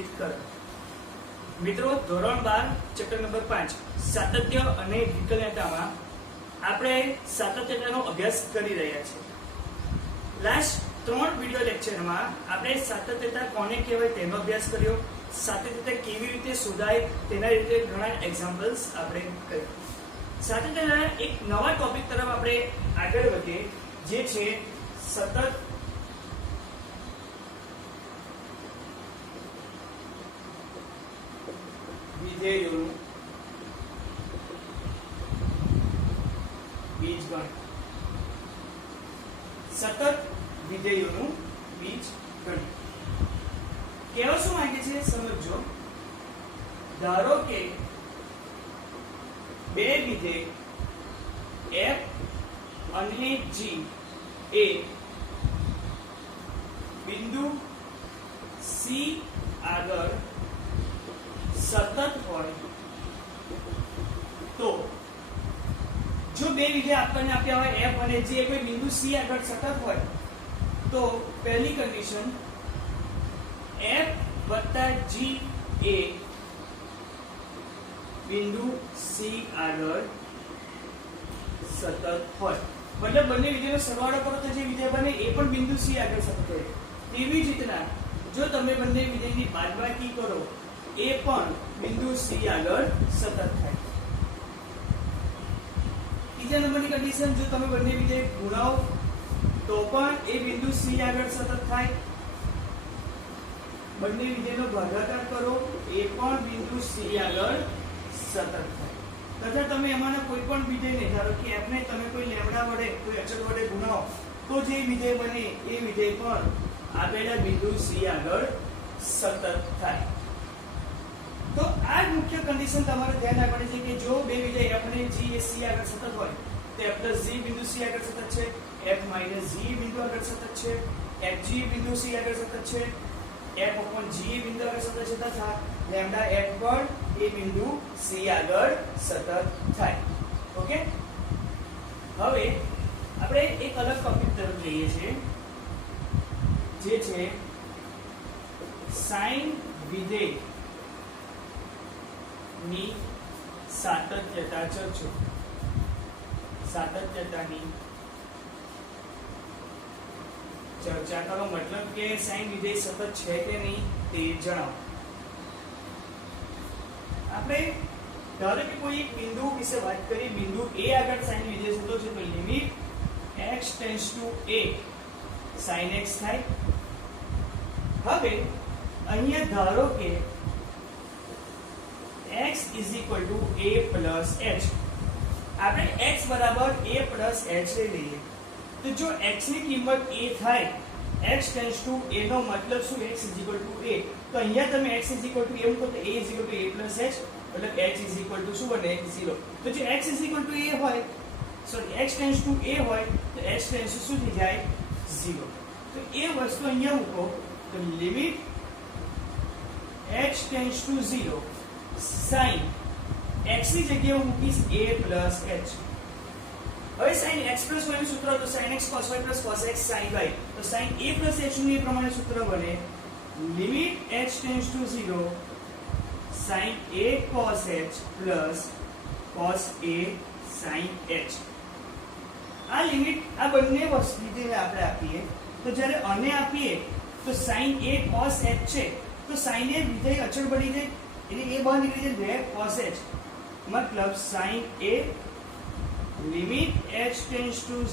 સુયોજિત કરો। મિત્રો ધોરણ 12 ચેપ્ટર નંબર 5 સાતત્ય અને વિકલ્યતામાં આપણે સાતત્યતાનો અભ્યાસ કરી રહ્યા છીએ। લાસ્ટ 3 વિડિયો લેક્ચરમાં આપણે સાતત્યતા કોને કહેવાય તેનો અભ્યાસ કર્યો, સાતત્યતા કેવી રીતે શોધાય તેના રીતે ઘણા એક્ઝામ્પલ્સ આપણે કર્યા। સાતત્યતાના એક નવા ટોપિક તરફ આપણે આગળ વધીએ, જે છે સતત વિધેયોનું બીજગણિત। સતત વિધેયોનું બીજગણિત કહેવા શું માંગે છે સમજો। ધારો કે બે વિધેય f અને g એ બિંદુ c આગળ સતત હોય તો જો બે વિધેય આપણને આપ્યા હોય f અને g એ કોઈ બિંદુ c આગળ સતત હોય તો પહેલી કન્ડિશન f + g એ બિંદુ c આગળ સતત હોય, મતલબ બંને વિધેયનો સરવાળો કરો તો જે વિધેય બને એ પણ બિંદુ c આગળ સતત હોય। તેવી જ રીતના જો તમે બંને વિધેયની બાદબાકી કરો એ પણ બિંદુ c આગળ સતત થાય। ત્રીજા નંબરની કન્ડિશન, જો તમે બંને વિધેય ગુણાવો તો પણ એ બિંદુ c આગળ સતત થાય। બંને વિધેયનો ભાગાકાર કરો એ પણ બિંદુ c આગળ સતત થાય। તથા તમે એમાંના કોઈ પણ વિધેયને, ધારો કે f ને તમે કોઈ લેમ્ડા વડે, કોઈ અચળ વડે ગુણાવો તો જે વિધેય બને એ વિધેય પણ આપેલા બિંદુ c આગળ સતત થાય। તો આ મુખ્ય કન્ડિશન તમારે ધ્યાન રાખવાની છે કે જો બે વિધેય f અને g એ c આગળ સતત હોય તો f + g બિંદુ c આગળ સતત છે, f - g બિંદુ આગળ સતત છે, fg બિંદુ c આગળ સતત છે, f/g બિંદુ આગળ સતત છે તથા લેમ્ડા f પણ એ બિંદુ c આગળ સતત થાય। ઓકે, હવે આપણે એક અલગ ટોપિક તરફ જઈએ છીએ, જે છે સાઇન વિધેય ની સાતત્યતા ચર્ચો। સાતત્યતાની ચર્ચા કરો, મતલબ કે સાઇન વિધેય સતત છે કે નહીં તે જણાવો। આપણે ધારો કે કોઈ એક બિંદુ વિશે વાત કરી, બિંદુ a આગળ સાઇન વિધેય સતત છે તો limit x → a sin x થાય। હવે અહીંયા ધારો કે x = a + h, આપણે x = a + h લઈ લઈએ તો જો x ની કિંમત a થાય, x → a નો મતલબ શું, x = a, તો અહીંયા તમે x = a મૂકો તો a = a + h, મતલબ h શું બને 0। તો જો x = a હોય, સોરી x → a હોય તો h → શું થઈ જાય 0। તો એ વસ્તુ અહીંયા મૂકો તો લિમિટ h → 0 sin x ની જગ્યાએ હું મૂકીશ a + h। હવે sin x + y નું સૂત્ર તો sin x cos y + cos x sin y, તો sin a + h નું એ પ્રમાણે સૂત્ર બને limit h → 0 sin a cos h + cos a sin h। આ લિમિટ આ બંને વસ્તુને આપણે આપીએ તો જ્યારે આને આપીએ તો sin a cos h છે તો sin a વિધેય અચળ બની જાય, એટલે એ બહાર નીકળી જાય, cos h મતલબ sin a limit h →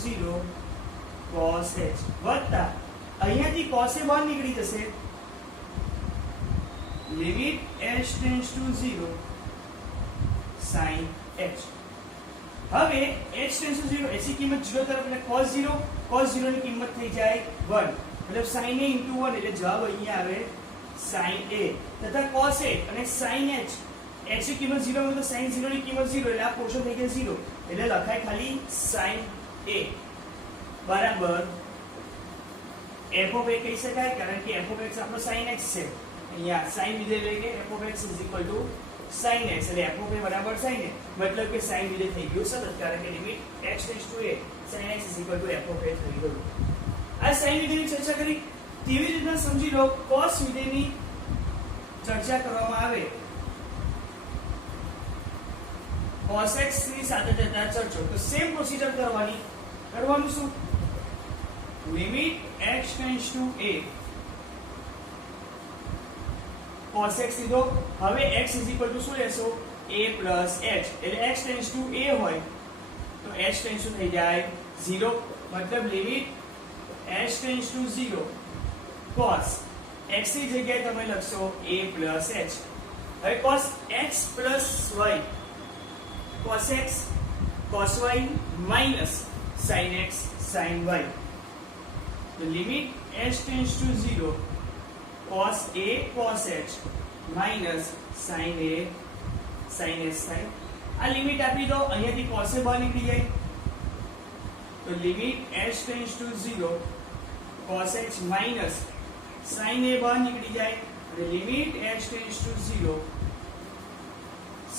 0 cos h વત્તા અહીંયાથી cos a બહાર નીકળી જશે, લિમિટ h → 0 sin h। હવે h → 0, h ની કિંમત 0 તરફ એટલે cos 0 ની કિંમત થઈ જાય 1, મતલબ sin a * 1 એટલે જવાબ અહીંયા આવે sin a તથા cos a અને sin h, h ની કિંમત 0 હોય તો sin 0 ની કિંમત 0 એટલે આ પોર્શન થઈ ગયા 0, એટલે લખાય ખાલી sin a બરાબર f of a કહી શકાય, કારણ કે f of x આપણો sin x છે। અહીંયા sin વિધેય લઈને f of x = sin x, એટલે f of a બરાબર sin a, મતલબ કે sin વિધેય થઈ ગયું સતત, કારણ કે limit x → a sin x = f of a થઈ ગયું। આ sin વિધેયની ચર્ચા કરી, તેવી રીતના સમજી લો cos વિધેયની ચર્ચા કરવામાં આવે cos x ની સાથે થતા ચર્ચો, તો સેમ પ્રોસીજર કરવાનું શું? Limit x tends to a cos x લીધો, હવે x ઇક્વલ ટુ શું લેશો? a પ્લસ h, એટલે x ટેન્ડ્સ ટુ a હોય તો h ટેન્ડ્સ ટુ થઈ જાય 0, મતલબ limit h tends to 0 cos x ની જગ્યાએ તમે લખશો a પ્લસ h. હવે cos x plus y, cos x cos y minus sin x sin y, the limit h tends to 0 cos a cos h minus sin a sin s થાય. આ limit આપી દો, અહીંયાથી cos a બહાર નીકળી જાય તો limit h tends to 0 cos h minus sin a બહાર નીકળી જાય એટલે limit h tends to 0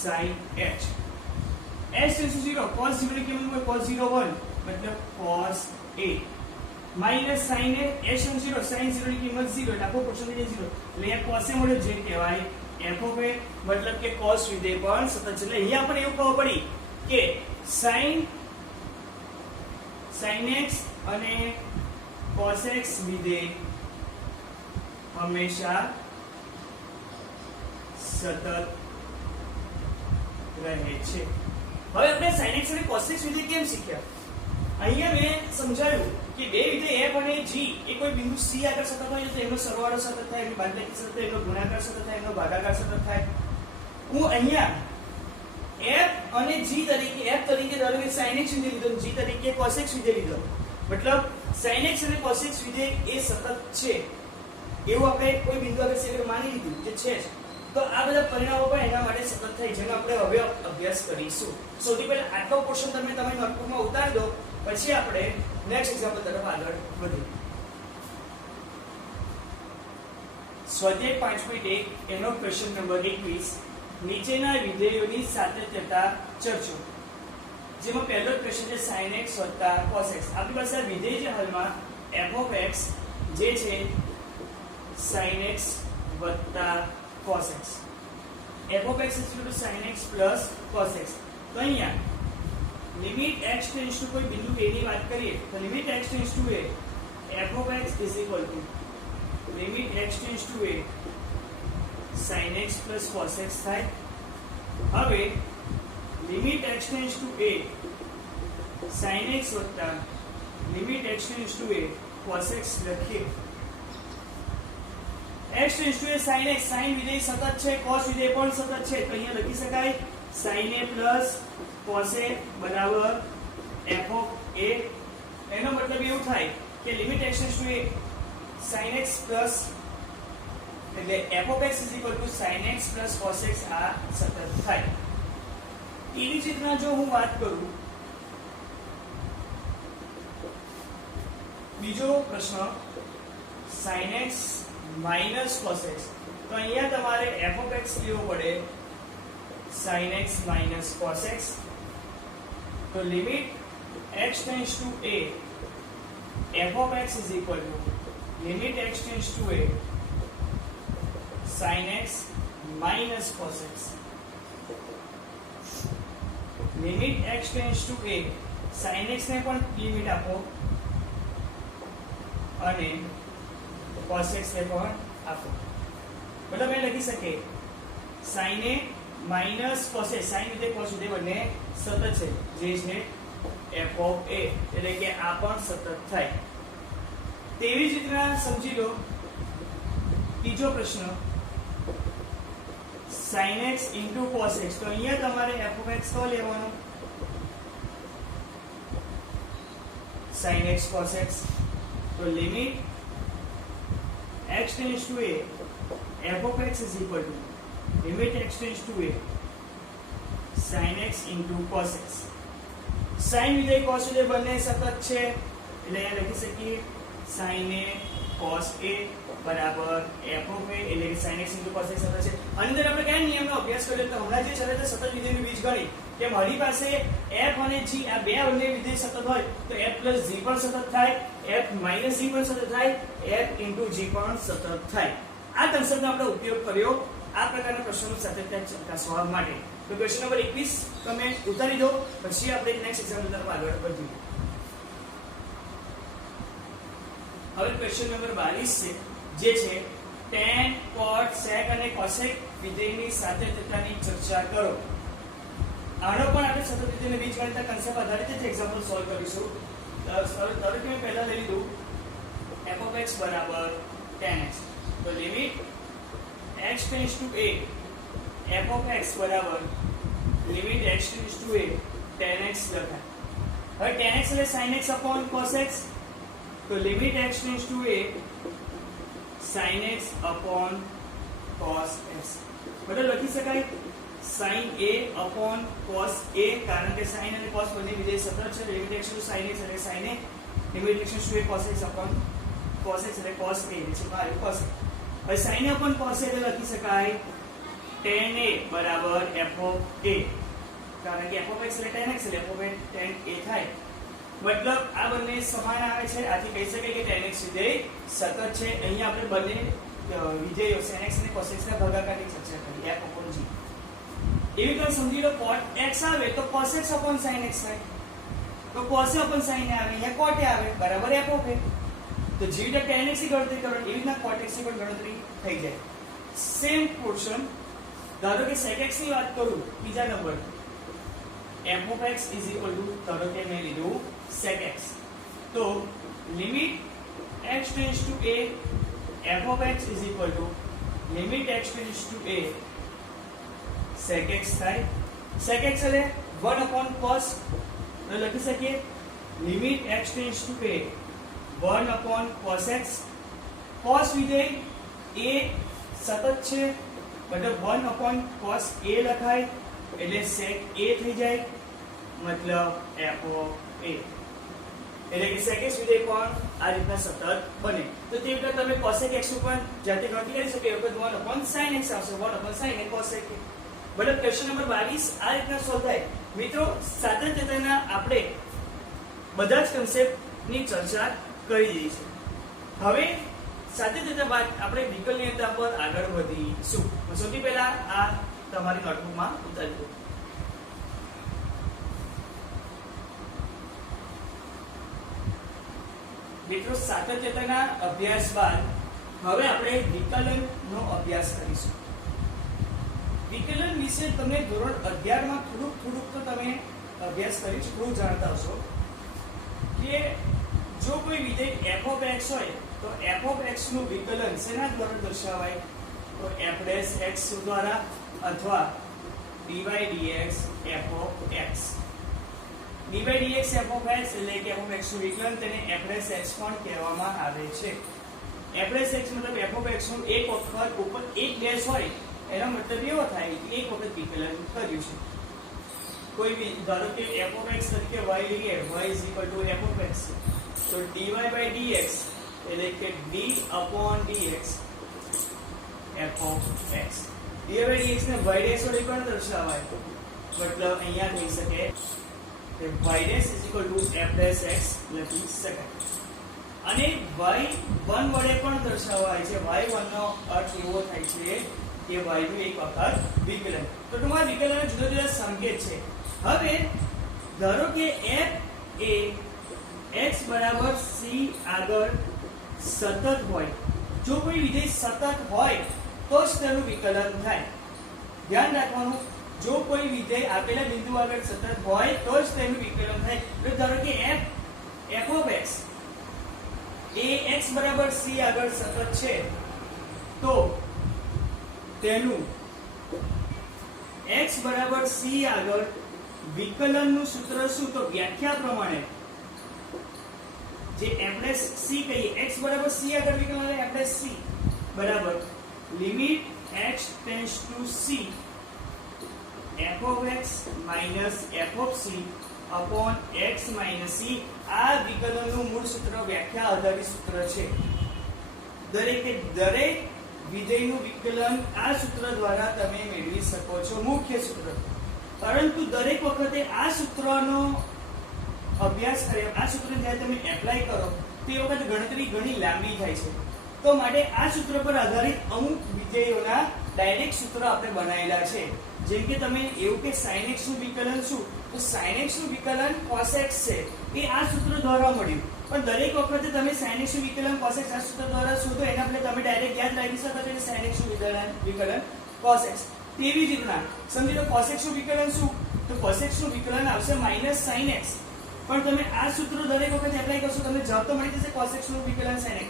sin h. h tends to 0, cos 0 ની કિંમત હોય cos 0 1, मतलब cos a minus sin a, h tends to 0, sin 0 ની કિંમત 0, એટલે આખો પરસેન્ટેજ 0, એટલે અહીંયા cos a મળ્યો જે કહેવાય f of a, मतलब કે cos વિધેય પણ સતત છે. એટલે અહીંયા આપણે એવું ખબર પડી કે sin x અને cos x વિધેય હંમેશા સતત રહે છે. હવે આપણે sin x અને cos x વિધેય કેમ શીખ્યા? અહીંયા મેં સમજાવ્યું કે બે વિધેય f અને g એ કોઈ બિંદુ c આગળ સતત હોય તો એનો સરવાળો સતત થાય, એની બાદબાકી સતત થાય, એનો ગુણાકાર સતત થાય, એનો ભાગાકાર સતત થાય. હું અહીંયા f અને g તરીકે f તરીકે ધારો કે sin x વિધેય લીધો, g તરીકે cos x વિધેય લીધો, મતલબ sin x અને cos x વિધેય એ સતત છે એવું આપણે કોઈ બિંદુ આગળ સેકન્ડ માની લીધું જે છે જ. તો આ બધા પરિણામો પણ એના માટે સતત થાય, જેનો આપણે હવે અભ્યાસ કરીશું. સૌથી પહેલા આટલો પોર્શન તમે તમારી નોટબુકમાં ઉતારી દો, પછી આપણે નેક્સ્ટ એક્ઝામ્પલ તરફ આગળ વધીએ. સ્વાધ્યાય 5.1 એનો ક્વેશ્ચન નંબર 21, નીચેના વિધેયોની સાતત્યતા ચર્ચો. જેમાં પહેલો ક્વેશ્ચન છે sin x + cos x. આપણી પાસે આ વિધેય છે હાલમાં f of x જે છે sin x + cos x. f of x = sin x plus cos x. તો અહીંયા લિમિટ x ટેન્ડ્સ ટુ કોઈ બિંદુ a ની વાત કરીએ તો limit x tends to a, f of x = limit x tends to a sin x plus cos x થાય. હવે limit x tends to a sin x વત્તા limit x tends to a cos x લખીએ. x tends to a sin x, sin વિધેય સતત છે, cos વિધેય પણ સતત છે, તો અહીંયા લખી શકાય sin a plus cos a બરાબર f of a. એનો મતલબ એવું થાય કે limit x tends to a sin x plus એટલે f of x sin x plus cos x આ સતત થાય. એવી જ રીતના જો હું વાત કરું બીજો પ્રશ્ન sin x minus cos x, તો અહીંયા તમારે f of x લેવો પડે sin x minus cos x. તો limit x tends to a f of x limit x tends to a sin x minus cos x. Limit x tends to a sin x ને પણ limit આપો અને cos x ને પણ આપો. મતલબ એ લખી શકે sin a minus cos a, sin વિધેય cos વિધેય બંને સતત છે જે છે f of a, એટલે કે આ પણ સતત થાય. તેવી જ રીતના સમજી લો ત્રીજો પ્રશ્ન sin x into cos x. તો અહીંયા તમારે f of x તો લેવાનો sin x cos x. તો limit x tends to a f of x limit x tends to a sin x into cos x. sin વિધેય cos વિધેય બંને સતત છે એટલે અહીંયા લખી શકીએ sin a cos a બરાબર f of a, એટલે કે sin x into cos x સતત છે. અંદર આપણે કયા નિયમનો અભ્યાસ કર્યો તો હમણાં જે ચાલે છે સતત વિધેયનું બીજગણિત કે મારી પાસે f અને g આ બે બંને વિધેય સતત હોય તો f plus g પણ સતત થાય, f minus g પણ સતત થાય, f into g પણ સતત થાય. આ કન્સેપ્ટનો આપણે ઉપયોગ કર્યો આ પ્રકારના પ્રશ્નોનું સાતત્ય ચકાસવા માટે. તો ક્વેશ્ચન નંબર 21 તમે ઉતારી દો, પછી આપણે નેક્સ્ટ એક્ઝામ્પલ તરફ આગળ વધીએ. હવે ક્વેશ્ચન નંબર 22 છે, જે છે tan, cot, sec અને cosec વિધેયની સાતત્યતાની ચર્ચા કરો. આનો પણ આપણે સતત વિધેયના બીજગણિતના કન્સેપ્ટ આધારિત જ એક્ઝામ્પલ સોલ્વ કરીશું. ધારો કે મેં પહેલા લઈ લીધું f of x બરાબર tan x, તો limit x tends to a f of x બરાબર limit x tends to a tan x લખાય. હવે tan x એટલે sin x upon cos x, તો limit x tends to a sin x upon cos x. બરાબર લખી શકાય sin a upon cos a, કારણ કે sin અને cos બંને વિધેય સતત છે. Limit x to sin x એટલે sin a, limit x to a cos x upon cos x એટલે cos a, એટલે આવ્યું cos a. હવે sin a upon cos a એટલે લખી શકાય tan a બરાબર f of a, કારણ કે f of x એટલે tan x એટલે f of a tan a થાય. મતલબ આ બંને સમાન આવે છે. આથી કહી શકાય કે tan x વિધેય સતત છે. અહીંયા આપણે બંને વિધેયો sin x અને cos x ના ભાગાકારની ચર્ચા કરી f upon g. એવી રીતે સમજી લો cot x આવે તો cos x upon sin x થાય, તો cos a upon sin a આવે, અહીંયા cot a આવે બરાબર f of a. તો જે રીતે tan x ની ગણતરી કરો એવી રીતના cot x ની પણ ગણતરી થઈ જાય. સેમ પોર્શન ધારો કે sec x ની વાત કરું બીજા number, f of x is equal to ધારો કે મેં લીધું sec x, તો limit x tends to a f of x is equal to limit x tends to a sec x થાય. sec x એટલે 1 upon cos, તો લખી શકીએ limit x tends to a 1 upon cos x. cos વિધેય a સતત છે, મતલબ 1 upon cos a લખાય એટલે sec a થઈ જાય, મતલબ f of a. એટલે કે sec x વિધેય પણ આ રીતના સતત બને. તો તે રીતે તમે cosec x નું પણ જાતે ગણતરી કરી શકો. એ વખત 1 upon sin x આવશે, 1 upon sin a cosec a. બરાબર. ક્વેશ્ચન નંબર 22 આ રીતના સોલ્વ થાય. મિત્રો સાતત્યતાના આપણે બધા જ કન્સેપ્ટની ચર્ચા કરી દીધી છે. હવે સાતત્યતા બાદ આપણે વિકલનીયતા પર આગળ વધીશું. સૌથી પહેલા આ તમારી નોટબુકમાં ઉતારી દો. મિત્રો સાતત્યતાના અભ્યાસ બાદ હવે આપણે વિકલનનો અભ્યાસ કરીશું. વિકલન વિશે તમે ધોરણ 11 માં થોડુંક તો તમે અભ્યાસ કરી છે, થોડું જાણતા હશો કે જો કોઈ વિધેય f of x હોય તો f of x નું વિકલન શેના દ્વારા દર્શાવાય? તો f dash x દ્વારા અથવા dy dx f of x. dy dx f of x એટલે કે f of x નું વિકલન, તેને f dash x પણ કહેવામાં આવે છે. f dash x મતલબ f of x નું એક વખત ઉપર એક ડેશ હોય એનો મતલબ એવો થાય કે એક વખત વિકલન કર્યું છે. કોઈ બી ધારો કે f of x તરીકે y લઈએ, y is equal to f of x, તો dy by dx એટલે કે d upon dx f of x. dy by dx ને y dash વડે પણ દર્શાવાય, મતલબ અહીંયા થઈ શકે કે y dash is equal to f dash x લખી શકાય. અને y1 વડે પણ દર્શાવાય છે. y1 નો અર્થ એવો થાય છે કે y નું એક વખત વિકલન. તો તમારા વિકલનના જુદા જુદા સંકેત છે. હવે ધારો કે f એ x બરાબર c આગળ સતત હોય, જો કોઈ વિધેય સતત હોય તો જ તેનું વિકલન થાય. ધ્યાન રાખવાનું, જો કોઈ વિધેય આપેલા બિંદુ આગળ સતત હોય તો જ તેનું વિકલન થાય. તો ધારો કે f of x A x બરાબર c આગળ સતત છે, તો તેનું x બરાબર c આગળ વિકલનનું સૂત્ર શું? તો વ્યાખ્યા પ્રમાણે જે f dash c કહીએ, x બરાબર c આગળ વિકલન એટલે f dash c બરાબર limit x tends to c f of x minus f of c upon x minus c. આ વિકલનનું મૂળ સૂત્ર વ્યાખ્યા આધારિત સૂત્ર છે. દરેક વિધેયનું વિકલન આ સૂત્ર દ્વારા તમે મેળવી શકો છો, મુખ્ય સૂત્ર. પરંતુ દરેક વખતે આ સૂત્રનો અભ્યાસ કર્યા, આ સૂત્રને જ્યારે તમે એપ્લાય કરો તે વખતે ગણતરી ઘણી લાંબી થાય છે. તો માટે આ સૂત્ર પર આધારિત અમુક વિધેયોના ડાયરેક્ટ સૂત્ર આપણે બનાવેલા છે. જેમ કે તમે એવું કે sin x નું વિકલન શું, તો sin x નું વિકલન cos x છે એ આ સૂત્ર દ્વારા મળ્યું. પણ દરેક વખતે તમે sin x નું વિકલન cos x આ સૂત્ર દ્વારા શોધો એના બદલે તમે ડાયરેક્ટ યાદ રાખી શકો છો કે sin x નું વિકલન cos x. તેવી જ રીતના સમજી લો cos x નું વિકલન શું, તો cos x નું વિકલન આવશે -sin x. પણ તમે આ સૂત્ર દરેક વખત એપ્લાય કરશો તમને જવાબ તો મળી જશે cos x નું વિકલન sin x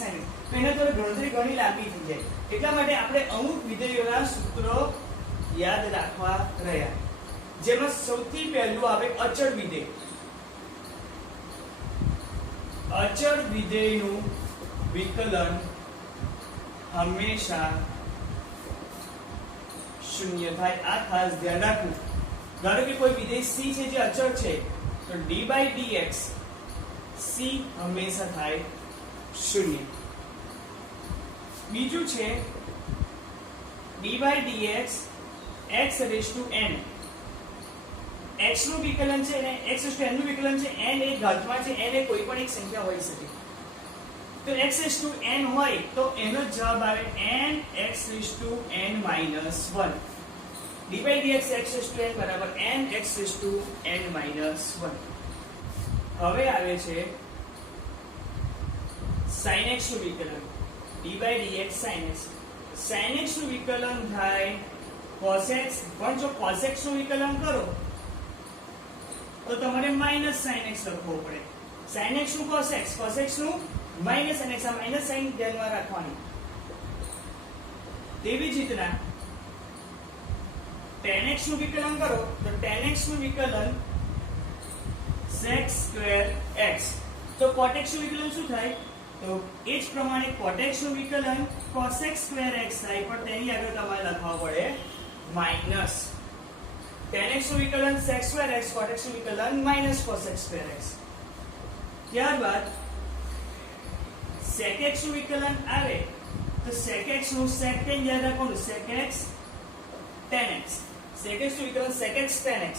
-sin x. તો એના દ્વારા ગણતરી ઘણી લાંબી થઈ જાય. એટલા માટે આપણે અમુક વિધેયોના સૂત્રો યાદ રાખવા રહ્યા. જેમાં સૌથી પહેલું આવે અચળ વિધેય. અચળ વિધેયનું વિકલન હંમેશા શૂન્ય થાય. આ ખાસ ધ્યાન રાખવું. ધારો કે કોઈ વિધેય c છે જે અચળ છે તો d/dx c હંમેશા થાય શૂન્ય. બીજું છે d/dx x⁻n. x નું વિકલન છે અને x⁻n નું વિકલન છે. n એ ઘાતમાં છે, n એ કોઈ પણ એક સંખ્યા હોઈ શકે. તો x⁻n હોય તો એનો જવાબ આવે n x⁻n - 1. d/dx x⁻n બરાબર n x⁻n - 1. હવે આવે છે sin x નું વિકલન d/dx sin x. sin x નું વિકલન થાય cos x. પણ જો cos x નું વિકલન કરો તો તમારે -sin x લખવો પડે. sin x નું cos x, cos x નું -sin x. આ માઈનસ સાઇન ધ્યાનમાં રાખવાની. તેવી જ રીતના tan x નું વિકલન કરો તો tan x નું વિકલન sec²x. તો cot x નું વિકલન શું થાય, તો એ જ પ્રમાણે cot x નું વિકલન cosec²x થાય. પણ તેની આગળ તમારે લખવા પડે માઈનસ. tan x નું વિકલન sec²x, cot x નું વિકલન -cosec²x. ત્યારબાદ sec x નું વિકલન આવે તો sec x નું sec tan યાદ રાખવાનું, sec x tan x. sec x નું વિકલન sec x tan x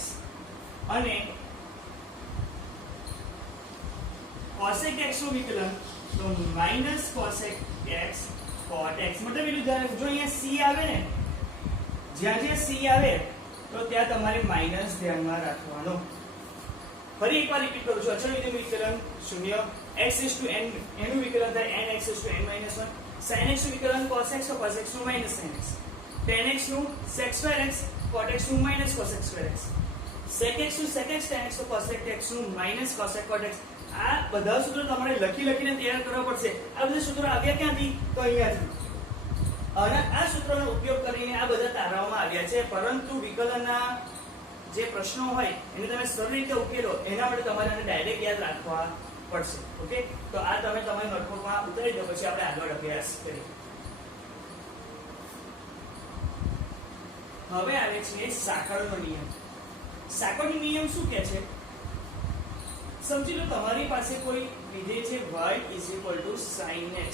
અને cosec x નું વિકલન તો -cosec x cot x. મતલબ એટલું ધ્યાન રાખજો, અહીંયા c આવે ને, જ્યાં જ્યાં c આવે તો ત્યાં તમારે માઈનસ ધ્યાનમાં રાખવાનો. ફરી એકવાર રિપીટ કરું છું. અચળ વિધેયનું વિકલન 0, x⁻n એનું વિકલન થાય n x⁻n - 1. sin x નું વિકલન cos x તો cos x નું -sin x. tan x નું sec²x, cot x નું -cosec²x. sec x નું sec x tan x તો cosec x નું -cosec cot x. આ બધા સૂત્રો તમારે લખીને તૈયાર કરવા પડશે. આ બધા સૂત્રો આવ્યા ક્યાંથી, તો અહીંયાથી. અને આ સૂત્રનો ઉપયોગ કરીને આ બધા તારવવામાં આવ્યા છે. પરંતુ વિકલનના જે પ્રશ્નો હોય એને તમે સરળ રીતે ઉકેલો એના માટે તમારે આને ડાયરેક્ટ યાદ રાખવા પડશે. ઓકે, તો આ તમે તમારી નોટબુકમાં ઉતારી દો, પછી આપણે આગળ અભ્યાસ કરીએ. હવે આવે છે સાંકળનો નિયમ. સાંકળનો નિયમ શું કહે છે, સમજી લો તમારી પાસે કોઈ વિધેય છે y sin x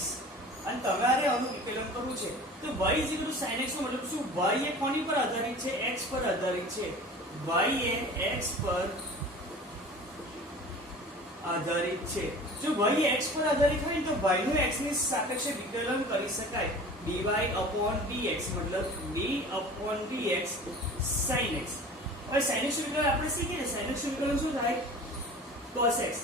અને તમારે આનું વિકલન કરવું છે. તો y sin x નો મતલબ શું, y એ કોની પર આધારિત છે, x પર આધારિત છે. y એ x પર આધારિત છે. જો y એ x પર આધારિત હોય તો y નું x ની સાપેક્ષે વિકલન કરી શકાય. dy/dx મતલબ d/dx sin x. હવે sin x નું વિકલન આપણે શીખીએ. sin x નું વિકલન શું થાય, cos x.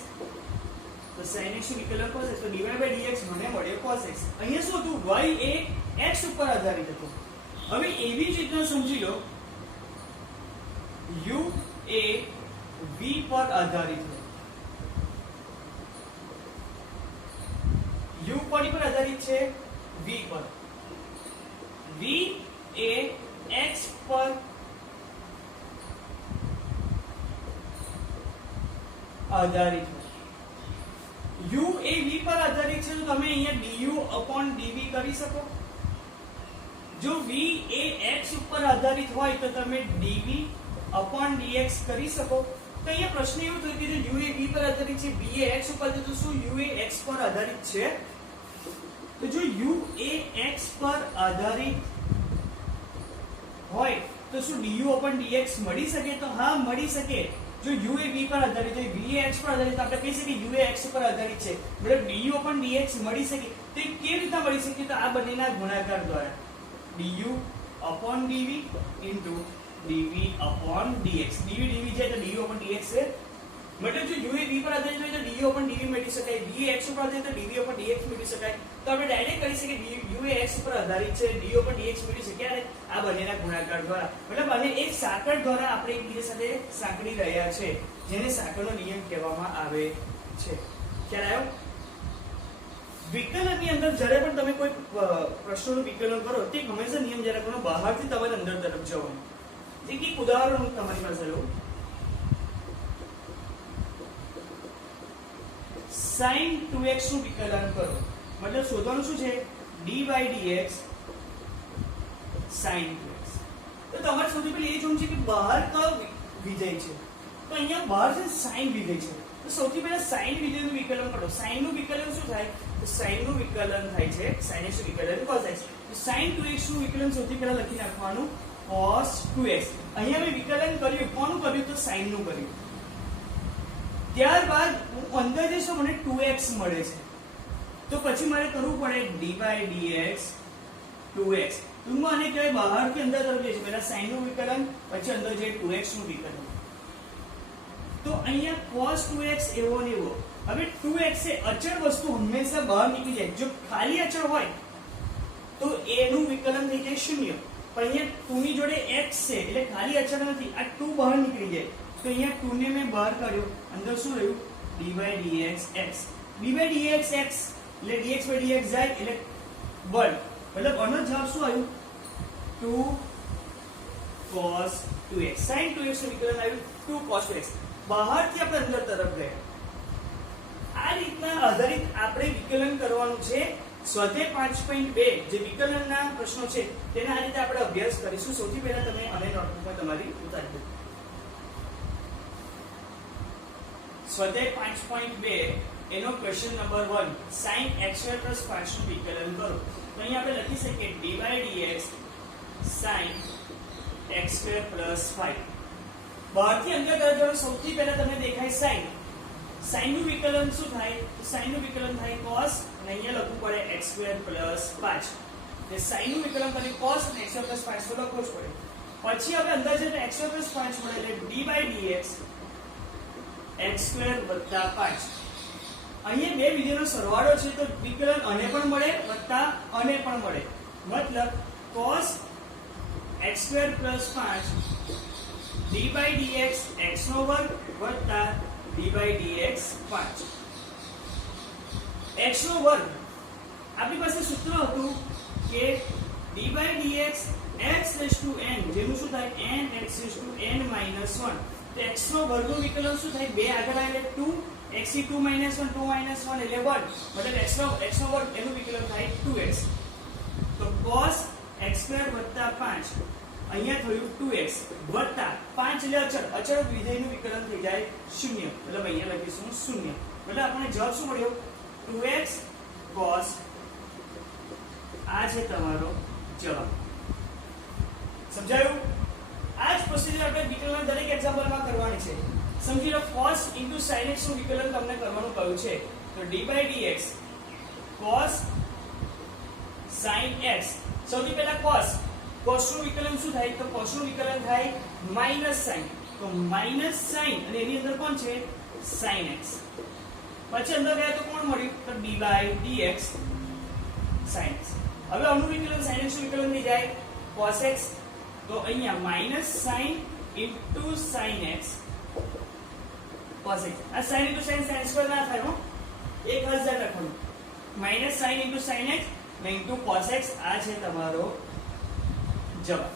તો sin x નું વિકલન cos x, તો dy/dx મને મળ્યો cos x. અહીંયા શું હતું, y એ x ઉપર આધારિત હતો. હવે એવી જ રીતના સમજી લો u એ v પર આધારિત છે. u કોની પર આધારિત છે, v પર. v એ x પર આધારિત છે. u એ v પર આધારિત છે તો તમે અહીંયા du/dv કરી શકો. જો v એ x ઉપર આધારિત હોય તો તમે dv/dx કરી શકો. તો અહીંયા પ્રશ્ન એવો થયો કે જો u એ v પર આધારિત છે, v એ x ઉપર આધારિત, તો શું u એ x પર આધારિત છે? તો જો u એ x પર આધારિત હોય તો શું du/dx મળી શકે? તો હા, મળી શકે. જો u એ v પર આધારિત હોય, v એ x પર આધારિત, આપણે કહી શકીએ u એ x પર આધારિત છે, મતલબ du/dx મળી શકે. તો કેવી રીતે મળી શકે? તો આ બંનેના ગુણાકાર દ્વારા. du upon dv into dv upon dx. dv dv છે તો du upon dx છે, મતલબ જો u એ v પર આધારિત હોય તો du upon dv મેળવી શકાય, v x ઉપર આધારિત તો dv upon dx મેળવી શકાય. તો આપણે ડાયરેક્ટ કરી શકીએ u એ x ઉપર આધારિત છે, du upon dx મેળવી શકીએ ક્યારે? આ બંનેના ગુણાકાર દ્વારા, મતલબ અને એક સાંકળ દ્વારા આપણે એકબીજા સાથે સાંકળી રહ્યા છે, જેને સાંકળનો નિયમ કહેવામાં આવે છે. ખ્યાલ આવ્યો? વિકલનની અંદર જ્યારે પણ તમે કોઈ પ્રશ્નોનું વિકલન કરો તે હંમેશા નિયમ જ્યારે કરો બહારથી તમારે અંદર તરફ જવાનું. જે કે ઉદાહરણ હું તમારી પાસે લઉં, sin 2x નું વિકલન કરો, મતલબ શોધવાનું શું છે? dy dx sin 2x. તો તમારે સૌથી પહેલા એ જોવું છે કે બહાર કયો વિધેય છે, તો અહીંયા બહાર છે sin વિધેય છે, તો સૌથી પહેલા sin વિધેયનું વિકલન કરો. sin નું વિકલન શું થાય? તો sin નું વિકલન થાય છે sin x નું વિકલન cos x. તો sin 2x નું વિકલન સૌથી પહેલા લખી નાખવાનું cos 2x. અહીંયા મેં વિકલન કર્યું, કોનું કર્યું? તો sin નું કર્યું. ત્યારબાદ હું અંદર જઈશું, મને 2x મળે છે, તો પછી મારે કરવું પડે dy dx 2x. ટૂંકમાં આને કહેવાય બહારથી અંદર તરફ જઈશું, પહેલા sin નું વિકલન, પછી અંદર જઈએ 2x નું વિકલન. તો અહીંયા cos 2x એવો ને એવો. હવે 2x એ અચળ વસ્તુ હંમેશા બહાર નીકળી જાય. જો ખાલી અચળ હોય તો એનું વિકલન થઈ જાય 0, પણ અહીંયા 2 ની જોડે x છે એટલે ખાલી અચળ નથી, આ 2 બહાર નીકળી જાય. તો અહીંયા 2 ને મેં બહાર કાઢ્યો, અંદર શું રહ્યું? dy dx x. dy dx x એટલે dx by dx જાય એટલે 1, મતલબ આનો જવાબ શું આવ્યું? 2 cos 2x. sin 2x નું વિકલન આવ્યું 2 cos 2x. બહારથી આપણે અંદર તરફ ગયા. આ રીતના આધારિત આપણે વિકલન કરવાનું છે. સ્વાધ્યાય 5.2 જે વિકલનના પ્રશ્નો છે તેના આ રીતે આપણે અભ્યાસ કરીશું. સૌથી પહેલા તમે આને નોટબુકમાં તમારી ઉતારી દો. સ્વાધ્યાય 5.2 એનો ક્વેશ્ચન નંબર 1, sin x² + 5 નું વિકલન કરો. તો અહીં આપણે લખી શકીએ dy dx sin x² + 5. બહારથી અંદર તરફ જવાનું, સૌથી પહેલા તમને દેખાય sin. sin નું વિકલન શું થાય? તો sin નું વિકલન થાય cos, અને અહીંયા લખવું પડે x² + 5. તે sin નું વિકલન કરી cos અને x² + 5 તો લખવું જ પડે. પછી હવે અંદર જઈને x² + 5 મળે એટલે dy dx x² + 5. અહીંયા બે વિધેયનો સરવાળો છે તો વિકલન અને પણ મળે વત્તા અને પણ મળે, મતલબ cos x² + 5 dy dx x² વત્તા dy dx 5. x² આપણી પાસે સૂત્ર હતું કે dy dx x raised to n, જેનું શું થાય? n x raised to n - 1. તો x² નું વિકલન શું થાય? 2 આગળ આવે 2, x થી 2 - 1, 2 - 1 એટલે 1, મતલબ x² એનું વિકલન થાય 2x. તો cos x² + 5 અહીંયા થયું 2x વત્તા 5 એટલે અચળ વિધેયનું વિકલન થઈ જાય 0, મતલબ અહીંયા લખીશું 0. મતલબ આપણને જવાબ શું મળ્યો? 2x cos. આ છે તમારો જવાબ. સમજાયું? આ જ પ્રોસિજર આપણે વિકલન દરેક એક્ઝામ્પલમાં કરવાની છે. સમજી લો cos * sin x નું વિકલન તમને કરવાનું કહ્યું છે, તો dy dx cos sin x. સૌથી પહેલા cos નું વિકલન શું થાય? તો cos નું વિકલન થાય -sin. તો -sin અને એની અંદર કોણ છે? sin x. પછી અંદર ગયા તો કોણ મળ્યું? તો dy dx sin x. હવે આનું વિકલન sin x નું વિકલન થઈ જાય cos x. તો અહીંયા -sin * sin x cos x. આ sin * sin sin² ના થાય હો, એક ખાસ ધ્યાન રાખવાનું. -sin * sin x ને * cos x. આ છે તમારો જવાબ.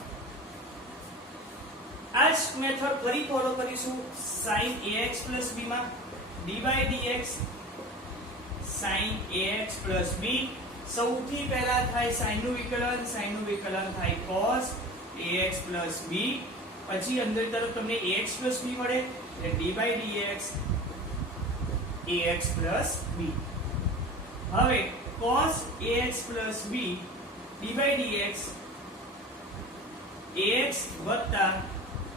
આ જ મેથડ ફરી ફોલો કરીશું sin ax + b માં. dy dx sin ax + b. સૌથી પહેલા થાય sin નું વિકલન, sin નું વિકલન થાય cos ax + b. પછી અંદર તરફ તમને ax + b મળે એટલે dy dx ax + b. હવે cos ax + b dy dx ax વત્તા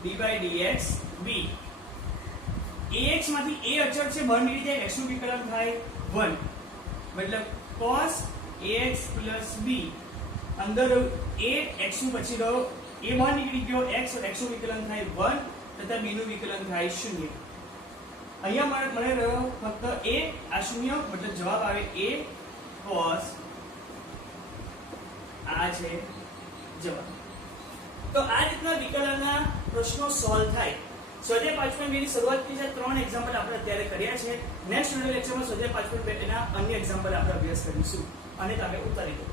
dy dx b. ax માંથી a અચળ છે બહાર નીકળી જાય, x નું વિકલન થાય 1, મતલબ cos ax + b અંદર a x નું પછી રહ્યો a બહાર નીકળી ગયો x નું વિકલન થાય 1 તથા b નું વિકલન થાય 0. અહીંયા મને રહ્યો ફક્ત a આ 0 મતલબ જવાબ આવે a cos આ છે જવાબ. તો આ રીતના વિકલનના પ્રશ્નો સોલ્વ થાય. સ્વાધ્યાય 5.2 ની શરૂઆતથી જે 3 એક્ઝામ્પલ આપણે અત્યારે કર્યા છે. નેક્સ્ટ વિડિયો લેક્ચરમાં સ્વાધ્યાય 5.2 ના અન્ય એક્ઝામ્પલ આપણે અભ્યાસ કરીશું અને તમે ઉતારી દો.